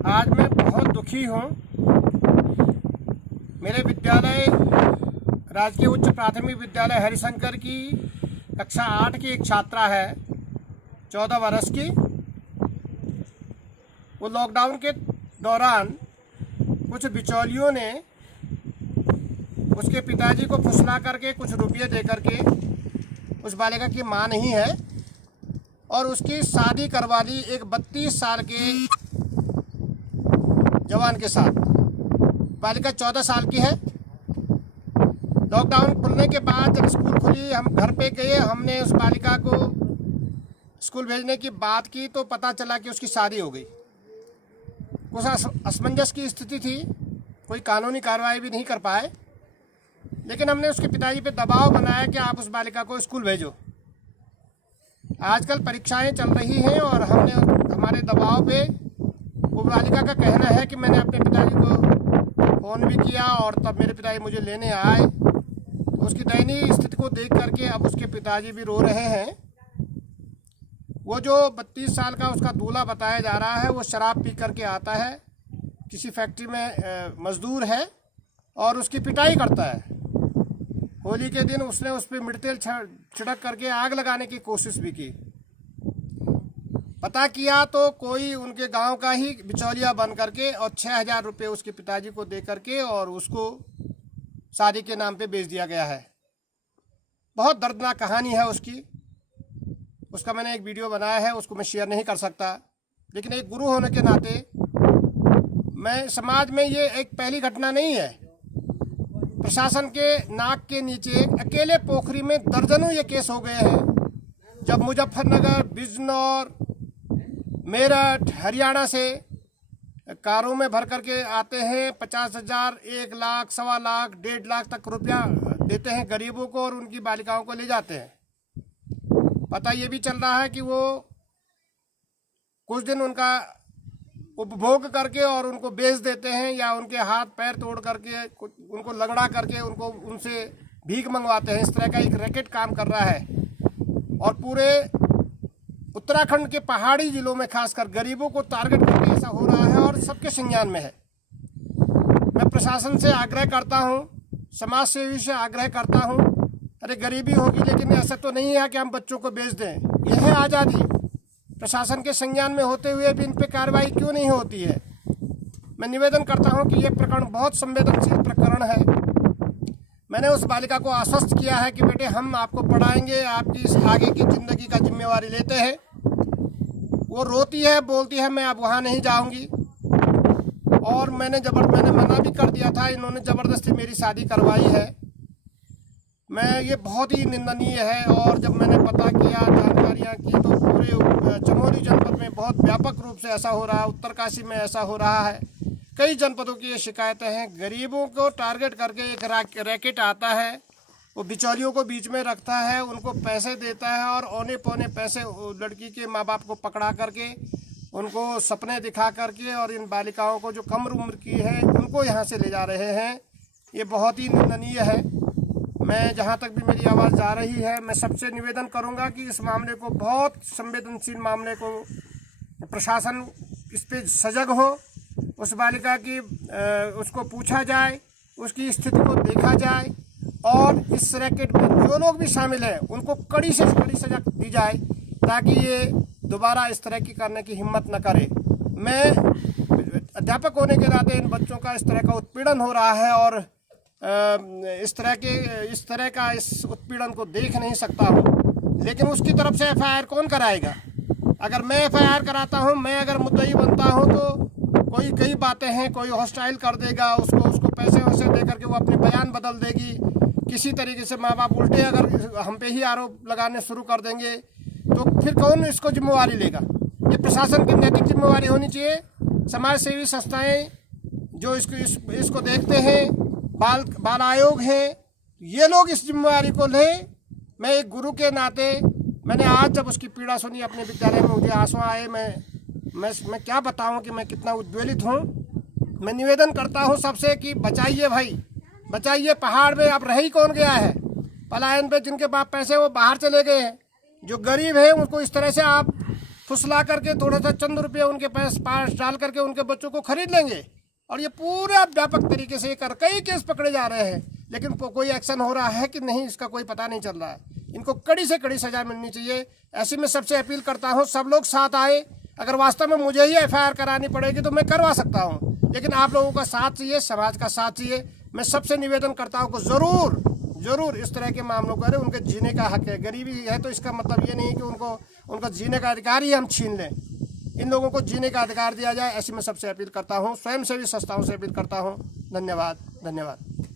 आज मैं बहुत दुखी हूँ। मेरे विद्यालय राजकीय उच्च प्राथमिक विद्यालय हरिशंकर की कक्षा 8 की एक छात्रा है, 14 वर्ष की। वो लॉकडाउन के दौरान कुछ बिचौलियों ने उसके पिताजी को फुसला करके कुछ रुपये दे करके, उस बालिका की मां नहीं है, और उसकी शादी करवा ली एक 32 साल के जवान के साथ। बालिका 14 साल की है। लॉकडाउन खुलने के बाद जब स्कूल खुली, हम घर पे गए, हमने उस बालिका को स्कूल भेजने की बात की तो पता चला कि उसकी शादी हो गई। कुछ असमंजस की स्थिति थी, कोई कानूनी कार्रवाई भी नहीं कर पाए, लेकिन हमने उसके पिताजी पे दबाव बनाया कि आप उस बालिका को स्कूल भेजो। आजकल परीक्षाएं चल रही हैं और हमने हमारे दबाव पे, वो बालिका का कहना है कि मैंने अपने पिताजी को फ़ोन भी किया और तब मेरे पिताजी मुझे लेने आए। तो उसकी दयनीय स्थिति को देख करके अब उसके पिताजी भी रो रहे हैं। वो जो 32 साल का उसका दूल्हा बताया जा रहा है, वो शराब पी करके आता है, किसी फैक्ट्री में मजदूर है और उसकी पिटाई करता है। होली के दिन उसने उस पर मिर्तेल छिड़क करके आग लगाने की कोशिश भी की। पता किया तो कोई उनके गांव का ही बिचौलिया बन करके और 6000 रुपये उसके पिताजी को दे करके और उसको शादी के नाम पे बेच दिया गया है। बहुत दर्दनाक कहानी है उसकी। उसका मैंने एक वीडियो बनाया है, उसको मैं शेयर नहीं कर सकता, लेकिन एक गुरु होने के नाते मैं, समाज में ये एक पहली घटना नहीं है। प्रशासन के नाक के नीचे अकेले पोखरी में दर्जनों ये केस हो गए हैं। जब मुजफ्फरनगर, बिजनौर, मेरठ, हरियाणा से कारों में भर करके आते हैं, 50,000, 1 लाख, 1.25 लाख, 1.5 लाख तक रुपया देते हैं गरीबों को और उनकी बालिकाओं को ले जाते हैं। पता ये भी चल रहा है कि वो कुछ दिन उनका उपभोग करके और उनको बेच देते हैं, या उनके हाथ पैर तोड़ करके, उनको लगड़ा करके उनको उनसे भीख मंगवाते हैं। इस तरह का एक रैकेट काम कर रहा है और पूरे उत्तराखंड के पहाड़ी जिलों में खासकर गरीबों को टारगेट करके ऐसा हो रहा है और सबके संज्ञान में है। मैं प्रशासन से आग्रह करता हूँ, समाज सेवी से आग्रह करता हूँ, अरे गरीबी होगी लेकिन ऐसा तो नहीं है कि हम बच्चों को बेच दें। यह है आज़ादी। प्रशासन के संज्ञान में होते हुए भी इन पर कार्रवाई क्यों नहीं होती है? मैं निवेदन करता हूं कि यह प्रकरण बहुत संवेदनशील प्रकरण है। मैंने उस बालिका को आश्वस्त किया है कि बेटे हम आपको पढ़ाएंगे, आपकी इस आगे की ज़िंदगी का जिम्मेवारी लेते हैं। वो रोती है, बोलती है मैं अब वहाँ नहीं जाऊँगी, और मैंने मना भी कर दिया था। इन्होंने ज़बरदस्ती मेरी शादी करवाई है। ये बहुत ही निंदनीय है। और जब मैंने पता किया, जानकारियाँ की, तो पूरे चमोली जनपद में बहुत व्यापक रूप से ऐसा हो रहा है, उत्तरकाशी में ऐसा हो रहा है, कई जनपदों की ये शिकायतें हैं। गरीबों को टारगेट करके एक रैकेट आता है, वो बिचौलियों को बीच में रखता है, उनको पैसे देता है और औने पौने पैसे लड़की के माँ बाप को पकड़ा करके, उनको सपने दिखा करके, और इन बालिकाओं को जो कम उम्र की है उनको यहाँ से ले जा रहे हैं। ये बहुत ही निंदनीय है। मैं जहाँ तक भी मेरी आवाज़ जा रही है, मैं सबसे निवेदन करूँगा कि इस मामले को, बहुत संवेदनशील मामले को, प्रशासन इस पर सजग हो। उस बालिका की उसको पूछा जाए, उसकी स्थिति को देखा जाए, और इस रैकेट में जो लोग भी शामिल हैं उनको कड़ी से कड़ी सजा दी जाए, ताकि ये दोबारा इस तरह की करने की हिम्मत न करे। मैं अध्यापक होने के नाते इन बच्चों का इस तरह का उत्पीड़न हो रहा है और इस तरह का इस उत्पीड़न को देख नहीं सकता हूँ। लेकिन उसकी तरफ से एफआईआर कौन कराएगा? अगर मैं एफआईआर कराता हूँ, मैं अगर मुद्दई बनता हूँ, तो कई बातें हैं, कोई हॉस्टाइल कर देगा, उसको पैसे वैसे दे करके वो अपने बयान बदल देगी। किसी तरीके से माँ बाप उल्टे अगर हम पे ही आरोप लगाने शुरू कर देंगे, तो फिर कौन इसको जिम्मेवारी लेगा? ये प्रशासन की नैतिक जिम्मेवारी होनी चाहिए। समाज सेवी संस्थाएँ जो इसको देखते हैं, बाल आयोग है, ये लोग इस जिम्मेवारी को लें। मैं एक गुरु के नाते, मैंने आज जब उसकी पीड़ा सुनी अपने विद्यालय में, मुझे आंसू आए। मैं क्या बताऊं कि मैं कितना उद्वेलित हूं। मैं निवेदन करता हूं सबसे कि बचाइए भाई, बचाइए। पहाड़ में अब रह ही कौन गया है? पलायन पे जिनके पास पैसे वो बाहर चले गए हैं। जो गरीब है उनको इस तरह से आप फुसला करके थोड़ा सा चंद रुपये उनके पास डाल करके उनके बच्चों को खरीद लेंगे। और ये पूरा व्यापक तरीके से कर कई केस पकड़े जा रहे हैं, लेकिन कोई एक्शन हो रहा है कि नहीं इसका कोई पता नहीं चल रहा है। इनको कड़ी से कड़ी सजा मिलनी चाहिए। ऐसी मैं सबसे अपील करता हूँ, सब लोग साथ आए। अगर वास्तव में मुझे ही FIR करानी पड़ेगी तो मैं करवा सकता हूँ, लेकिन आप लोगों का साथ चाहिए, समाज का साथ चाहिए। मैं सबसे निवेदन करता हूँ कि ज़रूर इस तरह के मामलों को, अरे उनके जीने का हक है। गरीबी है तो इसका मतलब ये नहीं कि उनका जीने का अधिकार ही हम छीन लें। इन लोगों को जीने का अधिकार दिया जाए, ऐसी मैं सबसे अपील करता हूँ। स्वयंसेवी संस्थाओं से अपील करता हूँ। धन्यवाद।